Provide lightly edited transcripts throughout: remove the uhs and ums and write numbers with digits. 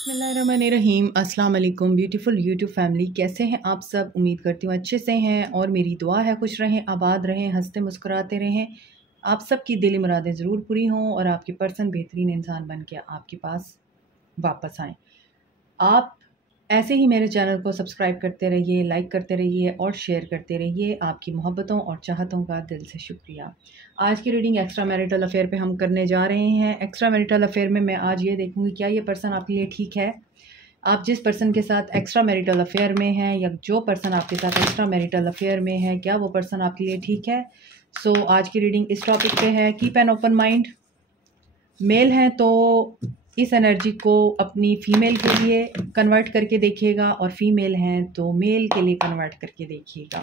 बिस्मिल्लाहिर्रहमानिर्रहीम। अस्सलाम वालेकुम ब्यूटीफुल यूट्यूब फैमिली, कैसे हैं आप सब? उम्मीद करती हूँ अच्छे से हैं और मेरी दुआ है खुश रहें, आबाद रहें, हंसते मुस्कुराते रहें। आप सब की दिली मुरादें ज़रूर पूरी हों और आपकी पर्सन बेहतरीन इंसान बन के आपके पास वापस आएँ। आप ऐसे ही मेरे चैनल को सब्सक्राइब करते रहिए, लाइक करते रहिए और शेयर करते रहिए। आपकी मोहब्बतों और चाहतों का दिल से शुक्रिया। आज की रीडिंग एक्स्ट्रा मैरिटल अफेयर पे हम करने जा रहे हैं। एक्स्ट्रा मैरिटल अफेयर में मैं आज ये देखूंगी क्या ये पर्सन आपके लिए ठीक है। आप जिस पर्सन के साथ एक्स्ट्रा मैरिटल अफेयर में हैं या जो पर्सन आपके साथ एक्स्ट्रा मैरिटल अफेयर में है, क्या वो पर्सन आपके लिए ठीक है? सो आज की रीडिंग इस टॉपिक पे है। Keep an open mind. Male हैं तो इस एनर्जी को अपनी फीमेल के लिए कन्वर्ट करके देखिएगा और फीमेल हैं तो मेल के लिए कन्वर्ट करके देखिएगा।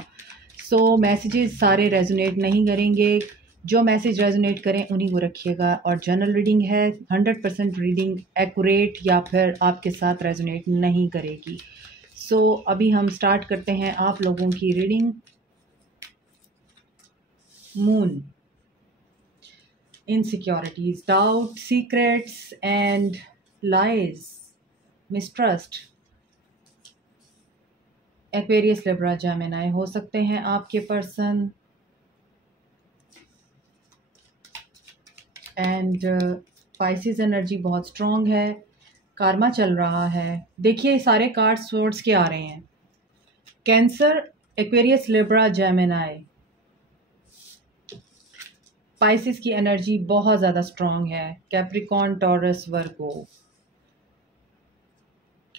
सो मैसेजेस सारे रेजोनेट नहीं करेंगे, जो मैसेज रेजोनेट करें उन्हीं को रखिएगा। और जनरल रीडिंग है, 100% रीडिंग एक्यूरेट या फिर आपके साथ रेजोनेट नहीं करेगी। सो अभी हम स्टार्ट करते हैं आप लोगों की reading. Moon, insecurities, doubt, secrets and lies, mistrust। Aquarius, Libra, Gemini हो सकते हैं आपके पर्सन। एंड पाइसिस एनर्जी बहुत स्ट्रॉन्ग है, कार्मा चल रहा है। देखिए सारे कार्ड स्वॉर्ड्स के आ रहे हैं। Cancer, Aquarius, Libra, Gemini. Pisces की एनर्जी बहुत ज़्यादा स्ट्रॉन्ग है। Capricorn, Taurus, Virgo.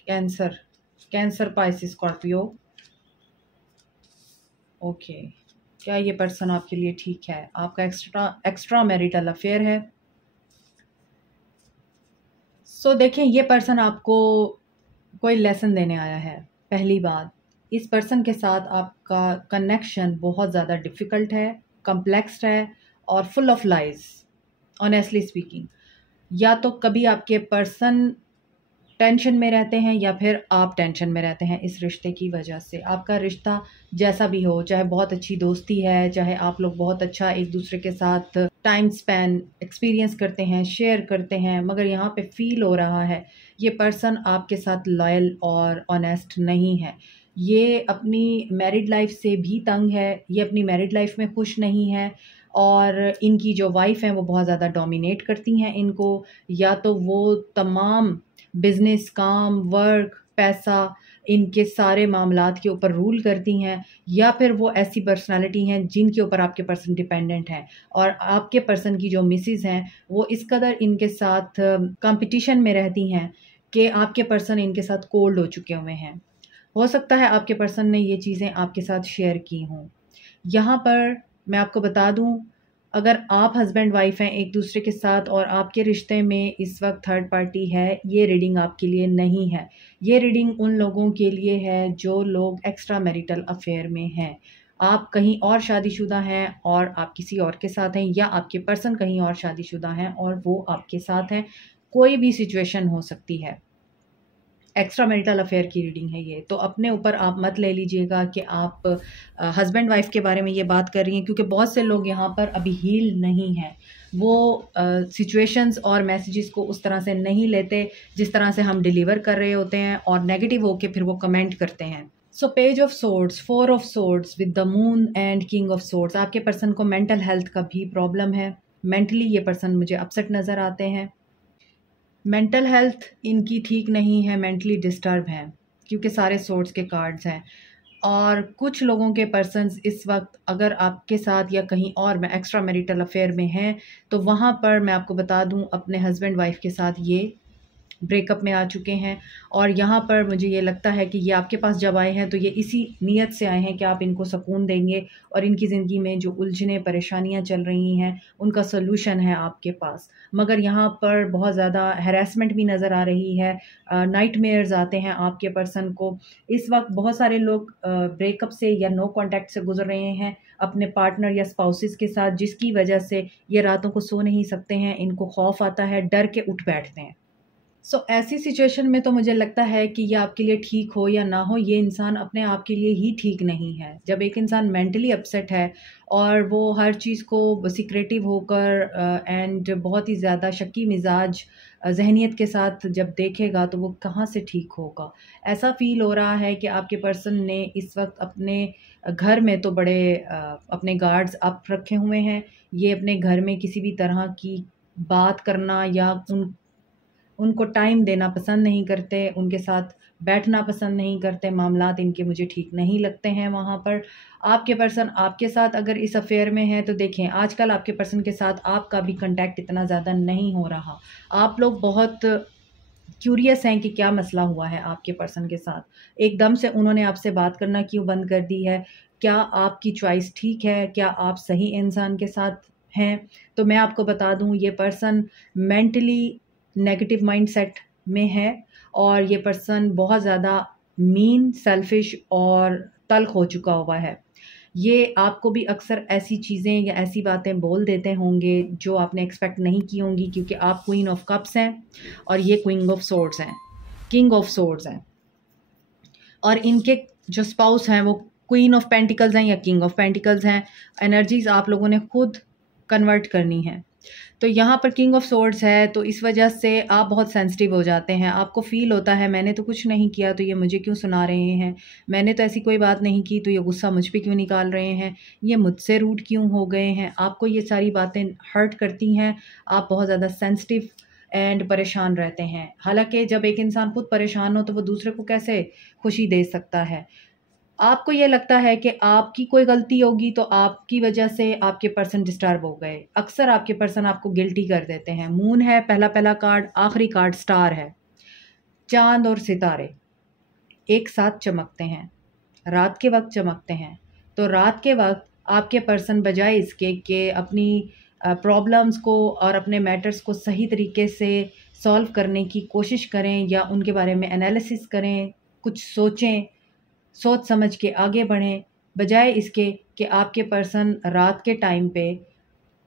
Cancer, Pisces, Scorpio. Okay, क्या ये पर्सन आपके लिए ठीक है? आपका एक्स्ट्रा मैरिटल अफेयर है। सो देखें, ये पर्सन आपको कोई लेसन देने आया है। पहली बात, इस पर्सन के साथ आपका कनेक्शन बहुत ज़्यादा डिफ़िकल्ट है, कम्प्लेक्स है और full of lies. Honestly speaking, या तो कभी आपके पर्सन टेंशन में रहते हैं या फिर आप टेंशन में रहते हैं इस रिश्ते की वजह से। आपका रिश्ता जैसा भी हो, चाहे बहुत अच्छी दोस्ती है, चाहे आप लोग बहुत अच्छा एक दूसरे के साथ टाइम स्पेंड एक्सपीरियंस करते हैं, शेयर करते हैं, मगर यहाँ पे फील हो रहा है ये पर्सन आपके साथ लॉयल और ऑनेस्ट नहीं है। ये अपनी मैरिड लाइफ से भी तंग है, ये अपनी मैरिड लाइफ में खुश नहीं है और इनकी जो वाइफ हैं वो बहुत ज़्यादा डोमिनेट करती हैं इनको। या तो वो तमाम बिजनेस, काम, वर्क, पैसा, इनके सारे मामलात के ऊपर रूल करती हैं, या फिर वो ऐसी पर्सनालिटी हैं जिनके ऊपर आपके पर्सन डिपेंडेंट हैं। और आपके पर्सन की जो मिसेस हैं वो इस कदर इनके साथ कंपटीशन में रहती हैं कि आपके पर्सन इनके साथ कोल्ड हो चुके हुए हैं। हो सकता है आपके पर्सन ने ये चीज़ें आपके साथ शेयर की हों। यहाँ पर मैं आपको बता दूँ, अगर आप हस्बैंड वाइफ हैं एक दूसरे के साथ और आपके रिश्ते में इस वक्त थर्ड पार्टी है, ये रीडिंग आपके लिए नहीं है। ये रीडिंग उन लोगों के लिए है जो लोग एक्स्ट्रा मैरिटल अफेयर में हैं। आप कहीं और शादीशुदा हैं और आप किसी और के साथ हैं, या आपके पर्सन कहीं और शादीशुदा हैं और वो आपके साथ हैं। कोई भी सिचुएशन हो सकती है। एक्स्ट्रा मैरिटल अफेयर की रीडिंग है ये, तो अपने ऊपर आप मत ले लीजिएगा कि आप हस्बैंड वाइफ के बारे में ये बात कर रही हैं, क्योंकि बहुत से लोग यहाँ पर अभी हील नहीं हैं। वो सिचुएशंस और मैसेजेस को उस तरह से नहीं लेते जिस तरह से हम डिलीवर कर रहे होते हैं और नेगेटिव होके फिर वो कमेंट करते हैं। So page of swords, 4 of swords with the moon and king of swords. आपके पर्सन को मेंटल हेल्थ का भी प्रॉब्लम है। मेंटली ये पर्सन मुझे अपसेट नज़र आते हैं। मेंटल हेल्थ इनकी ठीक नहीं है, मेंटली डिस्टर्ब हैं, क्योंकि सारे सोर्ट्स के कार्ड्स हैं। और कुछ लोगों के पर्सन्स इस वक्त अगर आपके साथ या कहीं और में एक्स्ट्रा मैरिटल अफेयर में हैं तो वहाँ पर मैं आपको बता दूँ अपने हस्बैंड वाइफ के साथ ये ब्रेकअप में आ चुके हैं। और यहाँ पर मुझे ये लगता है कि ये आपके पास जब आए हैं तो ये इसी नीयत से आए हैं कि आप इनको सुकून देंगे और इनकी ज़िंदगी में जो उलझने परेशानियाँ चल रही हैं उनका सलूशन है आपके पास। मगर यहाँ पर बहुत ज़्यादा हैरेसमेंट भी नज़र आ रही है, नाइटमेयर्स आते हैं आपके पर्सन को। इस वक्त बहुत सारे लोग ब्रेकअप से या नो कॉन्टैक्ट से गुजर रहे हैं अपने पार्टनर या स्पाउसेस के साथ, जिसकी वजह से ये रातों को सो नहीं सकते हैं, इनको खौफ आता है, डर के उठ बैठते हैं। ऐसी सिचुएशन में तो मुझे लगता है कि ये आपके लिए ठीक हो या ना हो, ये इंसान अपने आप के लिए ही ठीक नहीं है। जब एक इंसान मेंटली अपसेट है और वो हर चीज़ को सिक्रेटिव होकर एंड बहुत ही ज़्यादा शक्की मिजाज ज़हनियत के साथ जब देखेगा, तो वो कहाँ से ठीक होगा। ऐसा फ़ील हो रहा है कि आपके पर्सन ने इस वक्त अपने घर में तो बड़े अपने गार्ड्स अप रखे हुए हैं। ये अपने घर में किसी भी तरह की बात करना या उनको टाइम देना पसंद नहीं करते, उनके साथ बैठना पसंद नहीं करते, मामलात इनके मुझे ठीक नहीं लगते हैं वहाँ पर। आपके पर्सन आपके साथ अगर इस अफ़ेयर में है, तो देखें आजकल आपके पर्सन के साथ आपका भी कॉन्टैक्ट इतना ज़्यादा नहीं हो रहा। आप लोग बहुत क्यूरियस हैं कि क्या मसला हुआ है आपके पर्सन के साथ। एकदम से उन्होंने आपसे बात करना क्यों बंद कर दी है? क्या आपकी चॉइस ठीक है? क्या आप सही इंसान के साथ हैं? तो मैं आपको बता दूँ, ये पर्सन मेंटली नेगेटिव माइंडसेट में है और ये पर्सन बहुत ज़्यादा मीन, सेल्फिश और तल्ख हो चुका हुआ है। ये आपको भी अक्सर ऐसी चीज़ें या ऐसी बातें बोल देते होंगे जो आपने एक्सपेक्ट नहीं की होंगी, क्योंकि आप क्वीन ऑफ कप्स हैं और ये क्वीन ऑफ सोर्ड्स हैं, किंग ऑफ सोर्ड्स हैं। और इनके जो स्पाउस हैं वो क्वीन ऑफ पेंटिकल्स हैं या किंग ऑफ पेंटिकल्स हैं। एनर्जीज़ आप लोगों ने खुद कन्वर्ट करनी है। तो यहाँ पर किंग ऑफ सोर्ड्स है, तो इस वजह से आप बहुत सेंसिटिव हो जाते हैं। आपको फ़ील होता है मैंने तो कुछ नहीं किया, तो ये मुझे क्यों सुना रहे हैं, मैंने तो ऐसी कोई बात नहीं की, तो ये गुस्सा मुझ पे क्यों निकाल रहे हैं, ये मुझसे रूड क्यों हो गए हैं। आपको ये सारी बातें हर्ट करती हैं, आप बहुत ज़्यादा सेंसिटिव एंड परेशान रहते हैं। हालांकि जब एक इंसान खुद परेशान हो, तो वो दूसरे को कैसे खुशी दे सकता है। आपको ये लगता है कि आपकी कोई गलती होगी, तो आपकी वजह से आपके पर्सन डिस्टर्ब हो गए। अक्सर आपके पर्सन आपको गिल्टी कर देते हैं। मून है पहला कार्ड, आखिरी कार्ड स्टार है। चांद और सितारे एक साथ चमकते हैं, रात के वक्त चमकते हैं। तो रात के वक्त आपके पर्सन बजाय इसके कि अपनी प्रॉब्लम्स को और अपने मैटर्स को सही तरीके से सॉल्व करने की कोशिश करें या उनके बारे में एनालिसिस करें, कुछ सोचें, सोच समझ के आगे बढ़ें, बजाय इसके कि आपके पर्सन रात के टाइम पे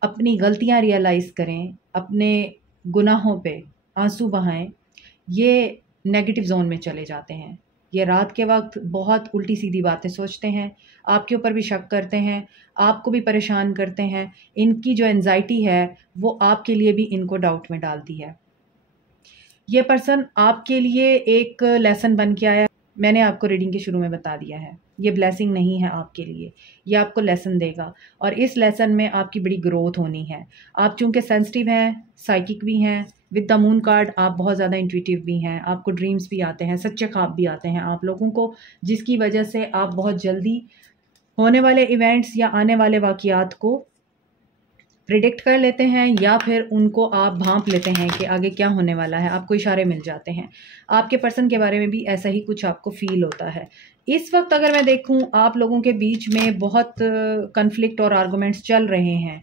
अपनी गलतियां रियलाइज़ करें, अपने गुनाहों पे आंसू बहाएं, ये नेगेटिव जोन में चले जाते हैं। ये रात के वक्त बहुत उल्टी सीधी बातें सोचते हैं, आपके ऊपर भी शक करते हैं, आपको भी परेशान करते हैं। इनकी जो एंजाइटी है वो आपके लिए भी इनको डाउट में डालती है। ये पर्सन आपके लिए एक लेसन बन के आया। मैंने आपको रीडिंग के शुरू में बता दिया है, ये ब्लेसिंग नहीं है आपके लिए, ये आपको लेसन देगा और इस लेसन में आपकी बड़ी ग्रोथ होनी है। आप चूँकि सेंसिटिव हैं, साइकिक भी हैं, विद द मून कार्ड आप बहुत ज़्यादा इंट्यूटिव भी हैं, आपको ड्रीम्स भी आते हैं, सच्चे ख्वाब भी आते हैं आप लोगों को, जिसकी वजह से आप बहुत जल्दी होने वाले इवेंट्स या आने वाले वाक़यात को प्रिडिक्ट कर लेते हैं या फिर उनको आप भांप लेते हैं कि आगे क्या होने वाला है, आपको इशारे मिल जाते हैं। आपके पर्सन के बारे में भी ऐसा ही कुछ आपको फ़ील होता है। इस वक्त अगर मैं देखूं, आप लोगों के बीच में बहुत कन्फ्लिक्ट और आर्गुमेंट्स चल रहे हैं।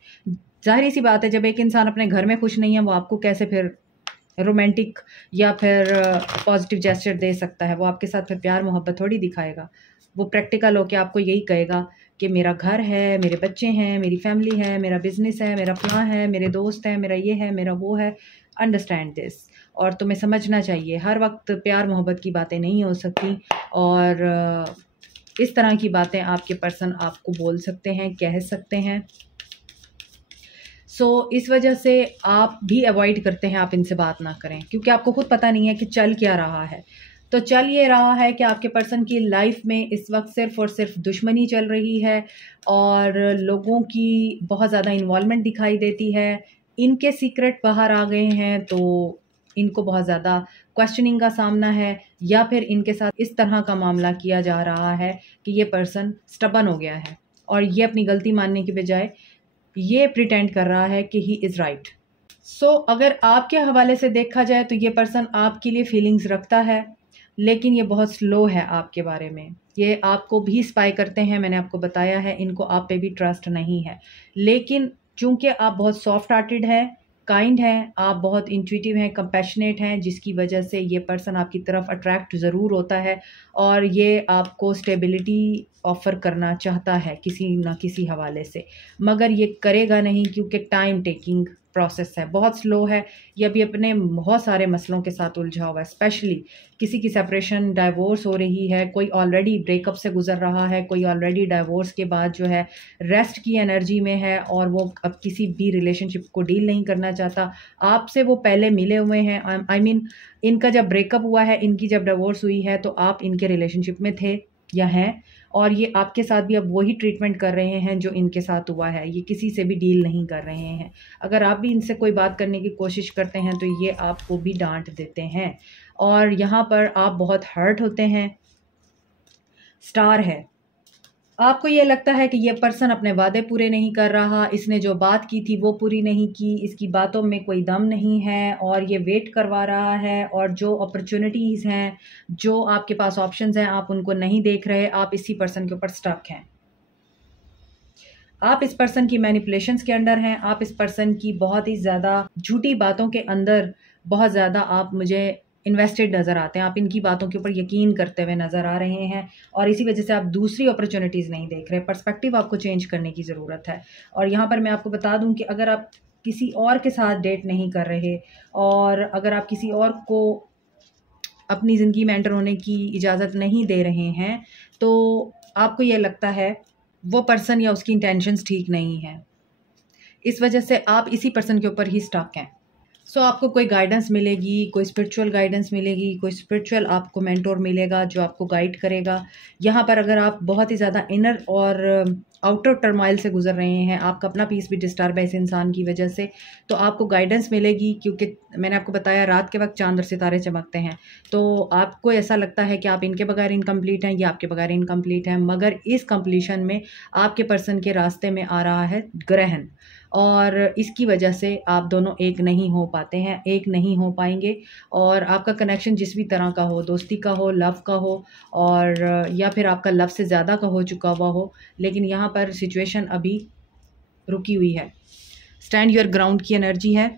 ज़ाहिर सी बात है, जब एक इंसान अपने घर में खुश नहीं है, वो आपको कैसे फिर रोमांटिक या फिर पॉजिटिव जेस्चर दे सकता है। वो आपके साथ फिर प्यार मोहब्बत थोड़ी दिखाएगा। वो प्रैक्टिकल होके आपको यही कहेगा कि मेरा घर है, मेरे बच्चे हैं, मेरी फैमिली है, मेरा बिज़नेस है, मेरा फ़लाँ है, मेरे दोस्त हैं, मेरा ये है, मेरा वो है। Understand this. और तुम्हें समझना चाहिए, हर वक्त प्यार मोहब्बत की बातें नहीं हो सकती और इस तरह की बातें आपके पर्सन आपको बोल सकते हैं, कह सकते हैं। इस वजह से आप भी अवॉइड करते हैं, आप इनसे बात ना करें, क्योंकि आपको खुद पता नहीं है कि चल क्या रहा है। तो चल ये रहा है कि आपके पर्सन की लाइफ में इस वक्त सिर्फ़ और सिर्फ दुश्मनी चल रही है और लोगों की बहुत ज़्यादा इन्वॉल्वमेंट दिखाई देती है। इनके सीक्रेट बाहर आ गए हैं, तो इनको बहुत ज़्यादा क्वेश्चनिंग का सामना है या फिर इनके साथ इस तरह का मामला किया जा रहा है कि ये पर्सन स्टबन हो गया है और ये अपनी गलती मानने की बजाय ये प्रिटेंड कर रहा है कि ही इज़ राइट। अगर आपके हवाले से देखा जाए तो ये पर्सन आपके लिए फीलिंग्स रखता है, लेकिन ये बहुत स्लो है आपके बारे में। ये आपको भी स्पाई करते हैं, मैंने आपको बताया है, इनको आप पे भी ट्रस्ट नहीं है। लेकिन चूँकि आप बहुत सॉफ्ट हार्टेड हैं, काइंड हैं, आप बहुत इंट्यूटिव हैं, कंपैशनेट हैं, जिसकी वजह से ये पर्सन आपकी तरफ अट्रैक्ट ज़रूर होता है और ये आपको स्टेबिलिटी ऑफ़र करना चाहता है किसी न किसी हवाले से, मगर ये करेगा नहीं क्योंकि टाइम टेकिंग प्रोसेस है, बहुत स्लो है। ये अभी अपने बहुत सारे मसलों के साथ उलझा हुआ है। स्पेशली किसी की सेपरेशन, डाइवोर्स हो रही है, कोई ऑलरेडी ब्रेकअप से गुजर रहा है, कोई ऑलरेडी डाइवोर्स के बाद जो है रेस्ट की एनर्जी में है और वो अब किसी भी रिलेशनशिप को डील नहीं करना चाहता। आपसे वो पहले मिले हुए हैं, आई मीन इनका जब ब्रेकअप हुआ है, इनकी जब डाइवोर्स हुई है, तो आप इनके रिलेशनशिप में थे या हैं, और ये आपके साथ भी अब वही ट्रीटमेंट कर रहे हैं जो इनके साथ हुआ है। ये किसी से भी डील नहीं कर रहे हैं। अगर आप भी इनसे कोई बात करने की कोशिश करते हैं तो ये आपको भी डांट देते हैं और यहाँ पर आप बहुत हर्ट होते हैं। स्टार है, आपको ये लगता है कि ये पर्सन अपने वादे पूरे नहीं कर रहा, इसने जो बात की थी वो पूरी नहीं की, इसकी बातों में कोई दम नहीं है और ये वेट करवा रहा है, और जो अपॉर्चुनिटीज़ हैं, जो आपके पास ऑप्शंस हैं, आप उनको नहीं देख रहे। आप इसी पर्सन के ऊपर स्टक हैं। आप इस पर्सन की मैनिपुलेशंस के अंडर हैं। आप इस पर्सन की बहुत ही ज़्यादा झूठी बातों के अंदर बहुत ज़्यादा आप मुझे इन्वेस्टेड नज़र आते हैं। आप इनकी बातों के ऊपर यकीन करते हुए नज़र आ रहे हैं और इसी वजह से आप दूसरी अपॉर्चुनिटीज़ नहीं देख रहे। पर्सपेक्टिव आपको चेंज करने की ज़रूरत है। और यहाँ पर मैं आपको बता दूँ कि अगर आप किसी और के साथ डेट नहीं कर रहे और अगर आप किसी और को अपनी ज़िंदगी में एंटर होने की इजाज़त नहीं दे रहे हैं, तो आपको ये लगता है वो पर्सन या उसकी इंटेंशंस ठीक नहीं है। इस वजह से आप इसी पर्सन के ऊपर ही स्टक हैं। सो आपको कोई गाइडेंस मिलेगी, कोई स्पिरिचुअल गाइडेंस मिलेगी, कोई स्पिरिचुअल आपको मेंटोर मिलेगा जो आपको गाइड करेगा। यहाँ पर अगर आप बहुत ही ज़्यादा इनर और आउटर टर्माइल से गुजर रहे हैं, आपका अपना पीस भी डिस्टर्ब है इस इंसान की वजह से, तो आपको गाइडेंस मिलेगी। क्योंकि मैंने आपको बताया रात के वक्त चांद और सितारे चमकते हैं, तो आपको ऐसा लगता है कि आप इनके बगैर इनकम्प्लीट हैं या आपके बगैर इनकम्प्लीट हैं, मगर इस कंप्लीशन में आपके पर्सन के रास्ते में आ रहा है ग्रहण, और इसकी वजह से आप दोनों एक नहीं हो पाते हैं, एक नहीं हो पाएंगे। और आपका कनेक्शन जिस भी तरह का हो, दोस्ती का हो, लव का हो, और या फिर आपका लव से ज़्यादा का हो चुका हुआ हो, लेकिन यहाँ पर सिचुएशन अभी रुकी हुई है। स्टैंड योर ग्राउंड की एनर्जी है।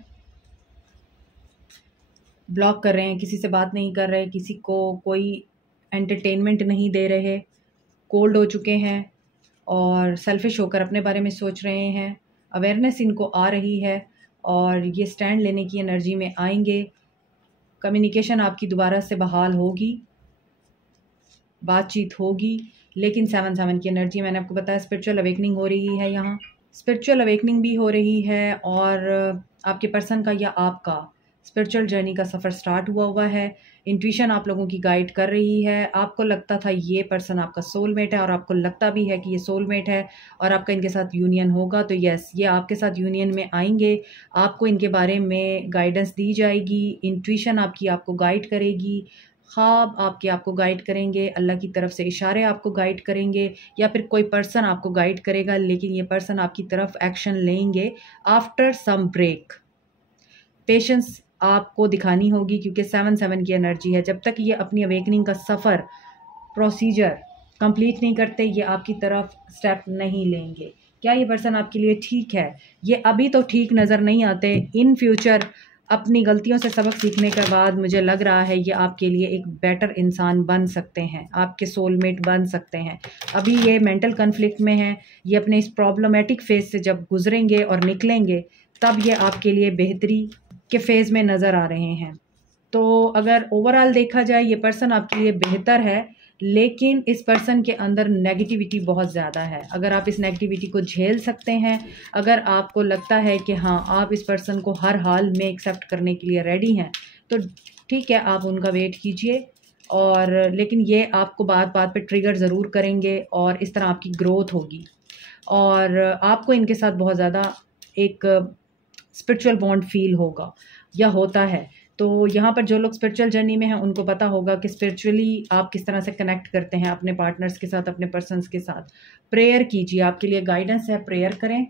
ब्लॉक कर रहे हैं, किसी से बात नहीं कर रहे, किसी को कोई एंटरटेनमेंट नहीं दे रहे, कोल्ड हो चुके हैं और सेल्फिश होकर अपने बारे में सोच रहे हैं। अवेयरनेस इनको आ रही है और ये स्टैंड लेने की एनर्जी में आएंगे। कम्युनिकेशन आपकी दोबारा से बहाल होगी, बातचीत होगी, लेकिन 7-7 की एनर्जी मैंने आपको बताया स्पिरिचुअल अवेकनिंग हो रही है। यहाँ स्पिरिचुअल अवेकनिंग भी हो रही है और आपके पर्सन का या आपका स्पिरिचुअल जर्नी का सफ़र स्टार्ट हुआ है। इंट्यूशन आप लोगों की गाइड कर रही है। आपको लगता था ये पर्सन आपका सोलमेट है और आपको लगता भी है कि ये सोलमेट है और आपका इनके साथ यूनियन होगा, तो यस, ये आपके साथ यूनियन में आएंगे। आपको इनके बारे में गाइडेंस दी जाएगी, इंट्यूशन आपकी आपको गाइड करेगी, ख्वाब आपके आपको गाइड करेंगे, अल्लाह की तरफ से इशारे आपको गाइड करेंगे, या फिर कोई पर्सन आपको गाइड करेगा, लेकिन ये पर्सन आपकी तरफ एक्शन लेंगे आफ्टर सम ब्रेक। पेशेंस आपको दिखानी होगी क्योंकि 7-7 की एनर्जी है। जब तक ये अपनी अवेकनिंग का सफ़र, प्रोसीजर कंप्लीट नहीं करते, ये आपकी तरफ स्टेप नहीं लेंगे। क्या ये पर्सन आपके लिए ठीक है? ये अभी तो ठीक नज़र नहीं आते। इन फ्यूचर अपनी गलतियों से सबक सीखने के बाद मुझे लग रहा है ये आपके लिए एक बेटर इंसान बन सकते हैं, आपके सोलमेट बन सकते हैं। अभी ये मेंटल कन्फ्लिक्ट में हैं। ये अपने इस प्रॉब्लमेटिक फेज से जब गुजरेंगे और निकलेंगे, तब ये आपके लिए बेहतरी के फेज़ में नज़र आ रहे हैं। तो अगर ओवरऑल देखा जाए, ये पर्सन आपके लिए बेहतर है, लेकिन इस पर्सन के अंदर नेगेटिविटी बहुत ज़्यादा है। अगर आप इस नेगेटिविटी को झेल सकते हैं, अगर आपको लगता है कि हाँ आप इस पर्सन को हर हाल में एक्सेप्ट करने के लिए रेडी हैं, तो ठीक है, आप उनका वेट कीजिए। और लेकिन ये आपको बात बात पे ट्रिगर ज़रूर करेंगे और इस तरह आपकी ग्रोथ होगी और आपको इनके साथ बहुत ज़्यादा एक स्पिरिचुअल बॉन्ड फील होगा या होता है। तो यहाँ पर जो लोग स्पिरिचुअल जर्नी में हैं उनको पता होगा कि स्पिरिचुअली आप किस तरह से कनेक्ट करते हैं अपने पार्टनर्स के साथ, अपने पर्सन्स के साथ। प्रेयर कीजिए, आपके लिए गाइडेंस है, प्रेयर करें,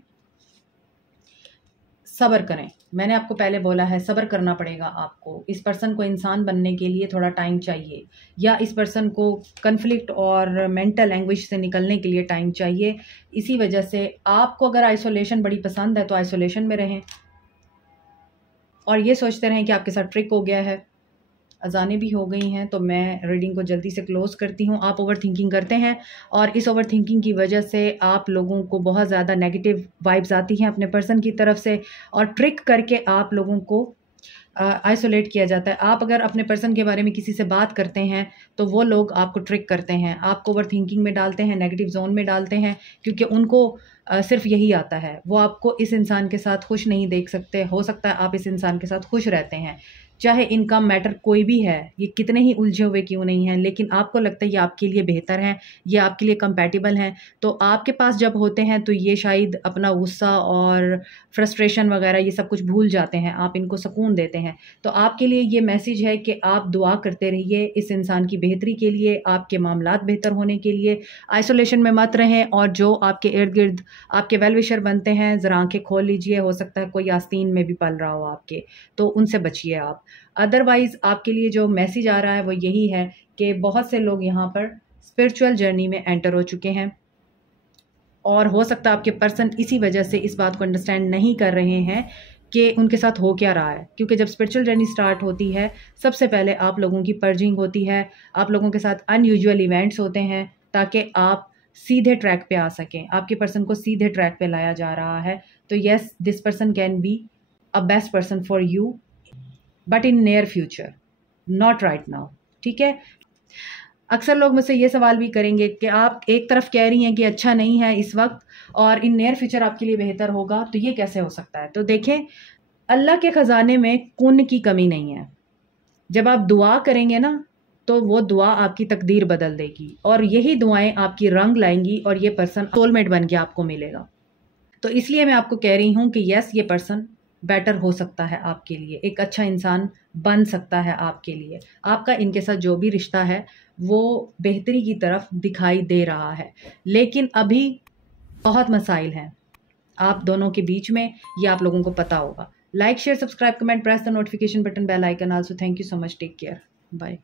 सब्र करें। मैंने आपको पहले बोला है सब्र करना पड़ेगा आपको। इस पर्सन को इंसान बनने के लिए थोड़ा टाइम चाहिए, या इस पर्सन को कन्फ्लिक्ट और मेंटल एंग्विश से निकलने के लिए टाइम चाहिए। इसी वजह से आपको अगर आइसोलेशन बड़ी पसंद है तो आइसोलेशन में रहें और ये सोचते रहें कि आपके साथ ट्रिक हो गया है, अज़ानें भी हो गई हैं, तो मैं रीडिंग को जल्दी से क्लोज़ करती हूँ। आप ओवर थिंकिंग करते हैं और इस ओवर थिंकिंग की वजह से आप लोगों को बहुत ज़्यादा नेगेटिव वाइब्स आती हैं अपने पर्सन की तरफ से, और ट्रिक करके आप लोगों को आइसोलेट किया जाता है। आप अगर अपने पर्सन के बारे में किसी से बात करते हैं तो वो लोग आपको ट्रिक करते हैं, आपको ओवर थिंकिंग में डालते हैं, नेगेटिव जोन में डालते हैं, क्योंकि उनको सिर्फ यही आता है। वो आपको इस इंसान के साथ खुश नहीं देख सकते। हो सकता है आप इस इंसान के साथ खुश रहते हैं, चाहे इनका मैटर कोई भी है, ये कितने ही उलझे हुए क्यों नहीं हैं, लेकिन आपको लगता है ये आपके लिए बेहतर है, ये आपके लिए कंपैटिबल हैं। तो आपके पास जब होते हैं तो ये शायद अपना गुस्सा और फ्रस्ट्रेशन वगैरह ये सब कुछ भूल जाते हैं, आप इनको सुकून देते हैं। तो आपके लिए ये मैसेज है कि आप दुआ करते रहिए इस इंसान की बेहतरी के लिए, आपके मामलात बेहतर होने के लिए। आइसोलेशन में मत रहें, और जो आपके इर्द गिर्द आपके वेल विशर बनते हैं, ज़रा आँखें खोल लीजिए। हो सकता है कोई आस्तीन में भी पल रहा हो आपके, तो उनसे बचिए आप। अदरवाइज़ आपके लिए जो मैसेज आ रहा है वो यही है कि बहुत से लोग यहाँ पर स्पिरिचुअल जर्नी में एंटर हो चुके हैं, और हो सकता है आपके पर्सन इसी वजह से इस बात को अंडरस्टैंड नहीं कर रहे हैं कि उनके साथ हो क्या रहा है। क्योंकि जब स्पिरिचुअल जर्नी स्टार्ट होती है, सबसे पहले आप लोगों की पर्जिंग होती है, आप लोगों के साथ अनयूजुअल इवेंट्स होते हैं, ताकि आप सीधे ट्रैक पे आ सकें। आपके पर्सन को सीधे ट्रैक पे लाया जा रहा है। तो yes, this person can be a best person for you, but in near future, not right now. ठीक है। अक्सर लोग मुझसे ये सवाल भी करेंगे कि आप एक तरफ कह रही हैं कि अच्छा नहीं है इस वक्त, और इन नियर फ्यूचर आपके लिए बेहतर होगा, तो ये कैसे हो सकता है? तो देखें, अल्लाह के ख़जाने में कुन की कमी नहीं है। जब आप दुआ करेंगे ना, तो वो दुआ आपकी तकदीर बदल देगी, और यही दुआएं आपकी रंग लाएंगी, और ये पर्सन सोलमेट बन के आपको मिलेगा। तो इसलिए मैं आपको कह रही हूँ कि यस, ये पर्सन बेटर हो सकता है आपके लिए, एक अच्छा इंसान बन सकता है आपके लिए। आपका इनके साथ जो भी रिश्ता है वो बेहतरी की तरफ दिखाई दे रहा है, लेकिन अभी बहुत मसाइल हैं आप दोनों के बीच में, ये आप लोगों को पता होगा। Like, share, subscribe, comment, press the notification button, bell icon. Also thank you so much, take care, bye.